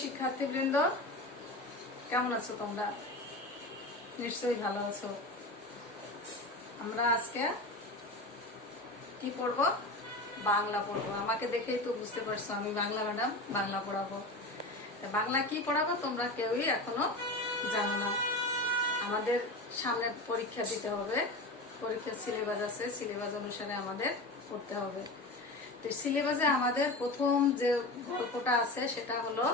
শিক্ষার্থীবৃন্দ, কেমন আছো তোমরা? নিশ্চয়ই ভালো আছো। আমরা আজকে কি পড়বো? বাংলা পড়বো। আমাকে দেখেই তো বুঝতে পারছো আমি বাংলা ম্যাডাম, বাংলা পড়াবো। বাংলা কি পড়াবো তোমরা কেউই এখনো জানো না। আমাদের সামনে পরীক্ষা দিতে হবে, পরীক্ষার সিলেবাস আছে, সিলেবাস অনুসারে আমাদের পড়তে হবে। তো সিলেবাসে আমাদের প্রথম যে গল্পটা আছে সেটা হলো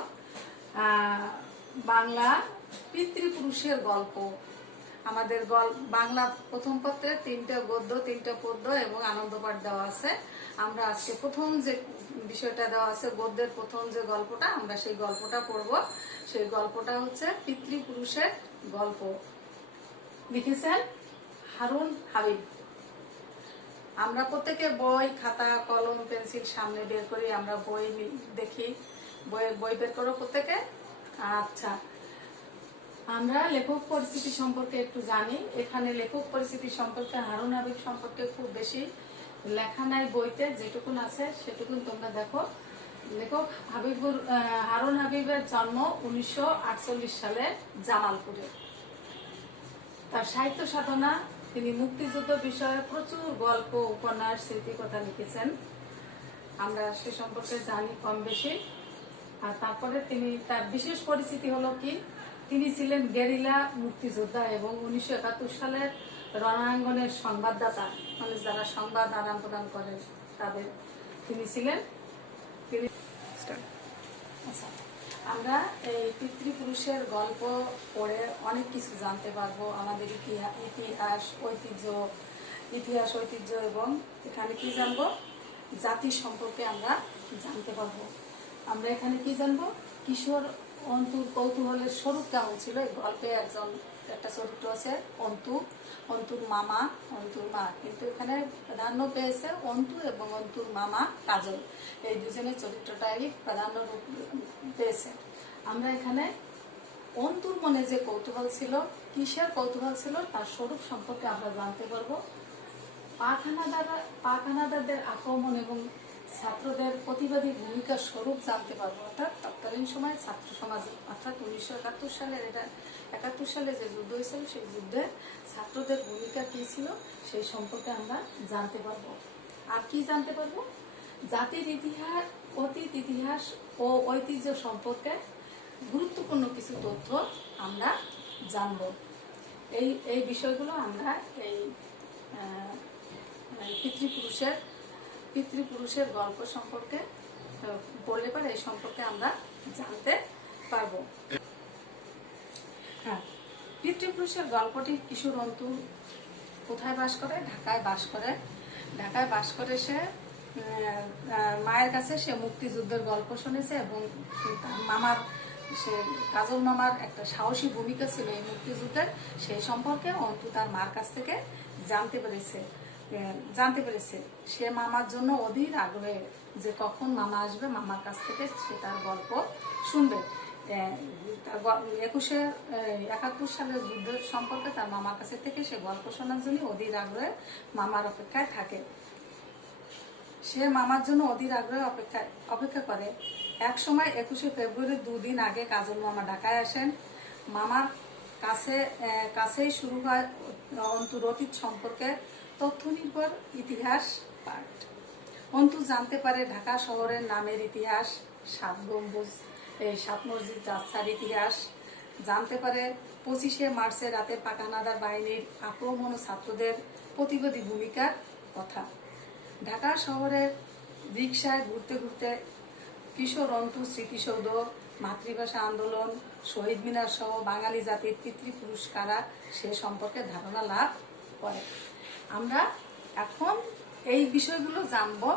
বাংলা পিতৃপুরুষের গল্প। আমাদের বাংলা প্রথম পত্রে 3টে গদ্য, 3টে পদ্য এবং আনন্দপাঠ দেওয়া আছে। আমরা আজকে প্রথম যে বিষয়টা দেওয়া আছে, গদ্যের প্রথম যে গল্পটা, আমরা সেই গল্পটা পড়ব। সেই গল্পটা হচ্ছে পিতৃপুরুষের গল্প। লিখেছেন হারুন হাবিব। আমরা প্রত্যেকে বই, খাতা, কলম, পেন্সিল সামনে বের করি, আমরা বই দেখি। বই বের করো প্রত্যেকে। আচ্ছা, আমরা লেখক পরিচিতি সম্পর্কে একটু জানি। এখানে লেখক পরিচিতি সম্পর্কে হারুন হাবিব সম্পর্কে খুব বেশি লেখা নাই বইতে, যেটুকুন আছে সেটুকুন তোমরা দেখো। লেখক হারুন হাবিবের জন্ম 1948 সালে জামালপুরে। তার সাহিত্য সাধনা, তিনি মুক্তিযুদ্ধ বিষয়ে প্রচুর গল্প, উপন্যাস, স্মৃতিকথা লিখেছেন। আমরা সে সম্পর্কে জানি কম বেশি। আর তারপরে তার বিশেষ পরিচিতি হলো কি, তিনি ছিলেন গেরিলা মুক্তিযোদ্ধা এবং 1971 সালের রণাঙ্গনের সংবাদদাতা, মানে যারা সংবাদ আদান প্রদান করেন তাদের তিনি ছিলেন। আচ্ছা, আমরা এই পিতৃপুরুষের গল্প পড়ে অনেক কিছু জানতে পারবো। আমাদের ইতিহাস ঐতিহ্য এবং এখানে কি জানবো, জাতি সম্পর্কে আমরা জানতে পারবো। আমরা এখানে কি জানবো, কিশোর অন্তুর কৌতূহলের স্বরূপ কেমন ছিল। এই গল্পে একটা চরিত্র আছে অন্তুর মামা, অন্তুর মা, কিন্তু এখানে প্রাধান্য পেয়েছে অন্তু এবং অন্তুর মামা কাজল। এই দুজনের চরিত্রটাই প্রাধান্য পেয়েছে। আমরা এখানে অন্তুর মনে যে কৌতূহল ছিল, কিসের কৌতূহল ছিল, তার স্বরূপ সম্পর্কে আমরা জানতে পারবো। পাক-হানাদারদের আক্রমণ এবং ছাত্রদের প্রতিবাদী ভূমিকার স্বরূপ জানতে পারবো। অর্থাৎ তৎকালীন সময় ছাত্র সমাজ, অর্থাৎ 1971 সালে যে যুদ্ধ হয়েছিল, সেই যুদ্ধে ছাত্রদের ভূমিকা কি ছিল সেই সম্পর্কে আমরা জানতে পারবো। আর কি জানতে পারবো, জাতির ইতিহাস, অতীত ইতিহাস ও ঐতিহ্য সম্পর্কে গুরুত্বপূর্ণ কিছু তথ্য আমরা জানবো। এই বিষয়গুলো আমরা এই পিতৃপুরুষের গল্প সম্পর্কে পড়লে পরে এই সম্পর্কে আমরা জানতে পারবো। হ্যাঁ, পিতৃপুরুষের গল্পটি কিশোর অন্তু কোথায় বাস করে? ঢাকায় বাস করে। ঢাকায় বাস করে সে মায়ের কাছে সে মুক্তিযুদ্ধের গল্প শুনেছে এবং সে কাজল মামার একটা সাহসী ভূমিকা ছিল এই মুক্তিযুদ্ধের, সেই সম্পর্কে অন্তু তার মার কাছ থেকে জানতে পেরেছে। সে মামার জন্য অধীর আগ্রহে, যে কখন মামা আসবে, মামার কাছ থেকে সে তার গল্প শুনবে। 1971 সালের যুদ্ধের সম্পর্কে তার মামার কাছে থেকে সে গল্প শোনার জন্য অধীর আগ্রহে মামার অপেক্ষায় থাকে। সে মামার জন্য অধীর আগ্রহে অপেক্ষা করে। এক সময় 21শে ফেব্রুয়ারি, 2 দিন আগে কাজল মামা ঢাকায় আসেন। মামার কাছেই শুরু হয় অন্তুর অতীত সম্পর্কে তথ্য নির্ভর ইতিহাস পাঠ। অন্তু জানতে পারে ঢাকা শহরের নামের ইতিহাস, 7 গম্বুজ, 7 মসজিদ যাত্রার ইতিহাস। জানতে পারে 25শে মার্চের রাতে পাক-হানাদার বাহিনীর আক্রমণ ও ছাত্রদের প্রতিবাদী ভূমিকার কথা। ঢাকা শহরের রিকশায় ঘুরতে ঘুরতে কিশোর অন্তু স্মৃতিসৌধ, মাতৃভাষা আন্দোলন, শহীদ মিনার সহ বাঙালি জাতির পিতৃপুরুষ কারা সে সম্পর্কে ধারণা লাভ করে। আমরা এখন এই বিষয়গুলো জানবো।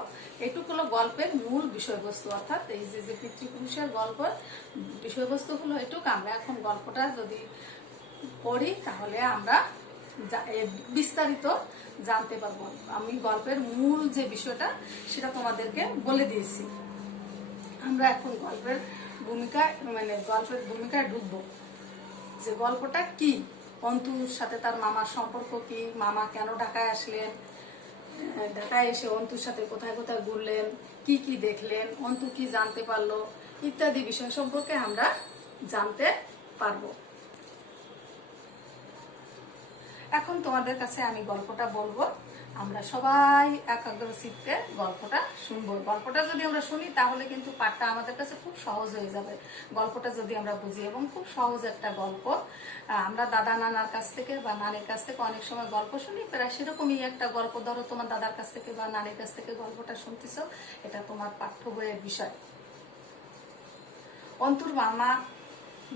এটুকু হলো গল্পের মূল বিষয়বস্তু, অর্থাৎ এই যে পিতৃপুরুষের গল্পের বিষয়বস্তু হলো এটুকু। আমরা এখন গল্পটা যদি পড়ি তাহলে আমরা বিস্তারিত জানতে পারবো। আমি গল্পের মূল যে বিষয়টা সেটা তোমাদেরকে বলে দিয়েছি। আমরা এখন গল্পের ভূমিকায় ঢুকবো, যে গল্পটা কি, অন্তুর সাথে তার মামার সম্পর্ক কি, মামা কেন ঢাকায় আসলেন, ঢাকায় এসে অন্তুর সাথে কোথায় কোথায় ঘুরলেন, কি কি দেখলেন, অন্তু কি জানতে পারলো, ইত্যাদি বিষয় সম্পর্কে আমরা জানতে পারবো। এখন তোমাদের কাছে আমি গল্পটা বলবো, আমরা সবাই একাগ্র চিত্তে গল্পটা শুনবো। গল্পটা যদি আমরা শুনি তাহলে কিন্তু পাঠটা আমাদের কাছে খুব সহজ হয়ে যাবে, গল্পটা যদি আমরা বুঝি। এবং খুব সহজ একটা গল্প, আমরা দাদা নানার কাছ থেকে বা নানির কাছ থেকে অনেক সময় গল্প শুনি, প্রায় সেরকমই একটা গল্প। ধরো তোমার দাদার কাছ থেকে বা নানির কাছ থেকে গল্পটা শুনতেছ, এটা তোমার পাঠ্য বইয়ের বিষয়। অন্তুর মামা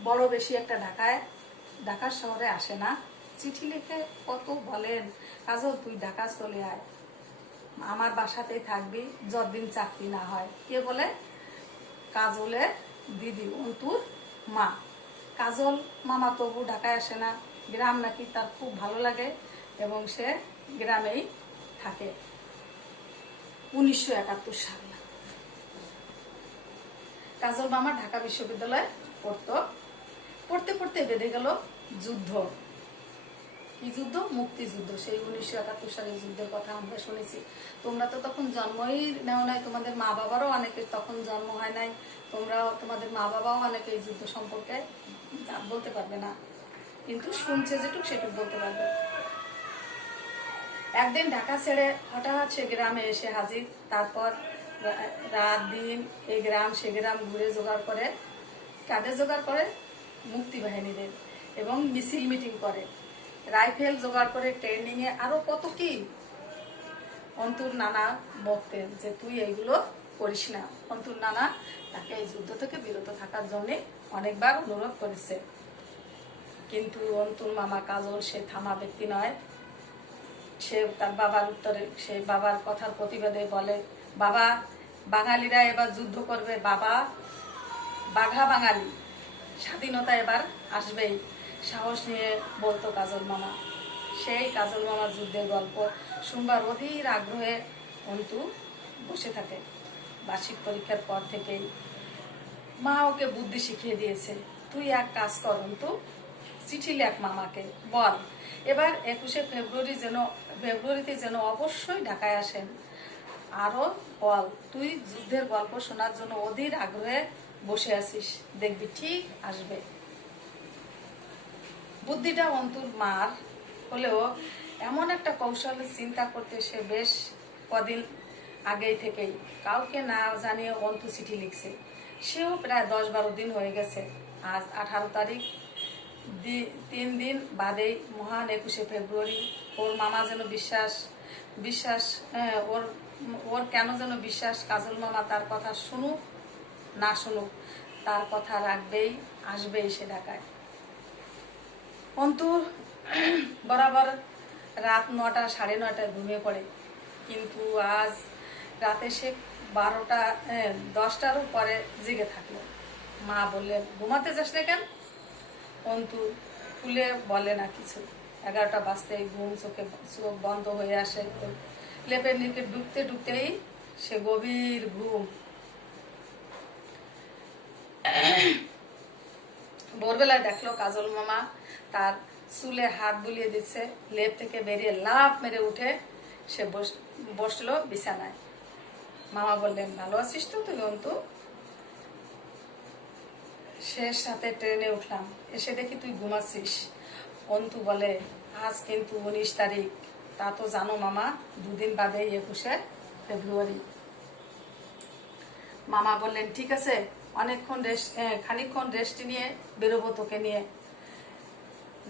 বড় বেশি একটা ঢাকার শহরে আসে না। চিঠি লিখে কত বলেন, কাজল তুই ঢাকা চলে আয়, আমার বাসাতেই থাকবি যতদিন চাকরি না হয়। কে বলে? কাজলের দিদি, অন্তুর মা। কাজল মামা তবু ঢাকায় আসে না, গ্রাম নাকি তার খুব ভালো লাগে এবং সে গ্রামেই থাকে। 1971 সাল। কাজল মামা ঢাকা বিশ্ববিদ্যালয়ে পড়তে পড়তে বেঁধে গেল যুদ্ধ। কি যুদ্ধ? মুক্তিযুদ্ধ। সেই 1971 সালের যুদ্ধের কথা আমরা শুনেছি। তোমরা তো তখন জন্মই নেও নাই, তোমাদের মা বাবারও অনেকের তখন জন্ম হয় নাই, তোমাদের মা বাবাও অনেকে এই যুদ্ধ সম্পর্কে বলতে পারবে না, কিন্তু শুনছে যেটুক সেটুক বলতে পারবে। একদিন ঢাকা ছেড়ে হঠাৎ সে গ্রামে এসে হাজির। তারপর রাত দিন এই গ্রাম সে গ্রাম ঘুরে জোগাড় করে। কাদের জোগাড় করে? মুক্তি বাহিনীদের। এবং মিছিল মিটিং করে, রাইফেল জোগাড় করে, ট্রেনিংয়ে, আরো কত কি। অন্তুর নানা বলতেন যে তুই এইগুলো করিস না। অন্তুর নানা তাকে এই যুদ্ধ থেকে বিরত থাকার জন্য অনেকবার অনুরোধ করেছে, কিন্তু অন্তুর মামা কাজল সে থামা ব্যক্তি নয়। সে তার বাবার উত্তরে, সে বাবার কথার প্রতিবাদে বলে, বাবা বাঙালিরা এবার যুদ্ধ করবে, বাবা বাঘা বাঙালি, স্বাধীনতা এবার আসবেই, সাহস নিয়ে বলতো কাজল মামা। সেই কাজল মামার যুদ্ধের গল্প শুনবার অধীর আগ্রহে অন্তু বসে থাকে। বার্ষিক পরীক্ষার পর থেকেই মা ওকে বুদ্ধি শিখিয়ে দিয়েছে, তুই এক কাজ কর অন্তু, চিঠি লেখ মামাকে, বল এবার 21শে ফেব্রুয়ারিতে যেন অবশ্যই ঢাকায় আসেন। আরো বল তুই যুদ্ধের গল্প শোনার জন্য অধীর আগ্রহে বসে আছিস, দেখবি ঠিক আসবে। বুদ্ধিটা অন্তুর মার হলেও এমন একটা কৌশলে চিন্তা করতে সে বেশ কদিন আগেই থেকেই কাউকে না জানিয়ে অন্তু চিঠি লিখছে। সেও প্রায় 10-12 দিন হয়ে গেছে। আজ 18 তারিখ, 3 দিন বাদেই মহান 21শে ফেব্রুয়ারি। ওর মামা যেন বিশ্বাস ওর কেন যেন বিশ্বাস, কাজল মামা তার কথা শুনুক না শুনুক তার কথা রাখবেই, আসবেই সে ঢাকায়। অন্তু বরাবর রাত 9টা 9:30 ঘুমিয়ে পড়ে, কিন্তু আজ রাতে সে 10টারও পরে জেগে থাকলো। মা বললেন, ঘুমাতে যাস না কেন? অন্তু খুলে বলে না কিছু। 11টা বাজতেই ঘুম চোখ বন্ধ হয়ে আসে। লেপের নিচে ঢুকতেই সে গভীর ঘুম। ভোরবেলায় দেখলো কাজল মামা তার চুলে হাত বুলিয়ে দিচ্ছে। লেপ থেকে বেরিয়ে লাফ মেরে উঠে সে বসলো বিছানায়। মামা বললেন, ভালো আছিস তো তুই অন্তু? শেষ সাথে ট্রেনে উঠলাম, এসে দেখি তুই ঘুমাচ্ছিস। অন্তু বলে, আজ কিন্তু 19 তারিখ, তা তো জানো মামা, 2 দিন বাদে 21শে ফেব্রুয়ারি। মামা বললেন, ঠিক আছে, খানিকক্ষণ রেস্ট নিয়ে বেরোবো তোকে নিয়ে।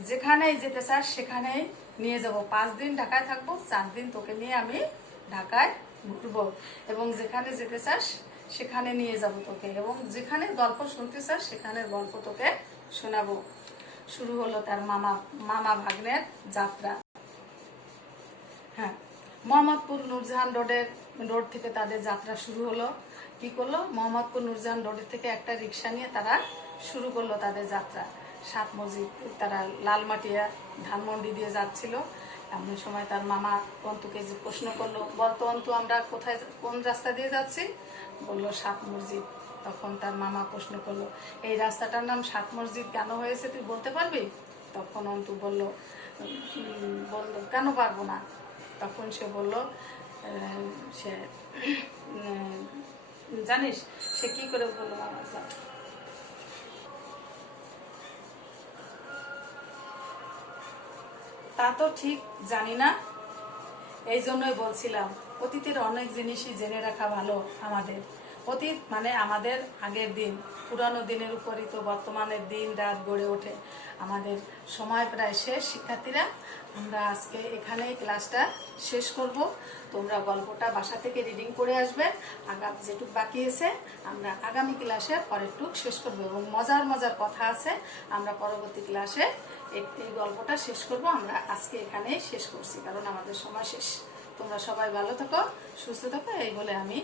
যেখানেই যেতে চাস সেখানেই নিয়ে যাব। 5 দিন ঢাকায় থাকবো, 4 দিন তোকে নিয়ে আমি ঢাকায় ঘুরবো, এবং যেখানে যেতে চাস সেখানে নিয়ে যাব তোকে, এবং যেখানে গল্প শুনতে চাস সেখানে গল্প তোকে শোনাবো। শুরু হলো তার মামা ভাগ্নের যাত্রা। হ্যাঁ, মোহাম্মদপুর নূরজাহান রোড থেকে তাদের যাত্রা শুরু হলো। কি করলো? মোহাম্মদপুর নূরজাহান রোড থেকে একটা রিক্সা নিয়ে তারা শুরু করলো তাদের যাত্রা। 7 মসজিদ, তারা লালমাটিয়া ধানমন্ডি দিয়ে যাচ্ছিল। এমন সময় তার মামা অন্তুকে যে প্রশ্ন করলো, বলতো অন্তু, আমরা কোন রাস্তা দিয়ে যাচ্ছি? বললো 7 মসজিদ। তখন তার মামা প্রশ্ন করলো, এই রাস্তাটার নাম 7 মসজিদ কেন হয়েছে তুই বলতে পারবি? তখন অন্তু বলল, কেন পারবো না? তখন সে বলল, সে জানিস সে কি করে বললো মামা? তা তো ঠিক জানি না, এই জন্যই বলছিলাম অতীতের অনেক জিনিসই জেনে রাখা ভালো আমাদের। অতীত মানে আমাদের আগের দিন, পুরানো দিনের উপরই তো বর্তমানের দিন রাত গড়ে ওঠে। আমাদের সময় প্রায় শেষ শিক্ষার্থীরা, আমরা আজকে এখানেই ক্লাসটা শেষ করব। তোমরা গল্পটা বাসা থেকে রিডিং করে আসবে। আগামী যেটুক বাকি আছে আমরা আগামী ক্লাসে পরের টুক শেষ করব, এবং মজার মজার কথা আছে, আমরা পরবর্তী ক্লাসে এই গল্পটা শেষ করব। আমরা আজকে এখানেই শেষ করছি, কারণ আমাদের সময় শেষ। তোমরা সবাই ভালো থাকো, সুস্থ থাকো, এই বলে আমি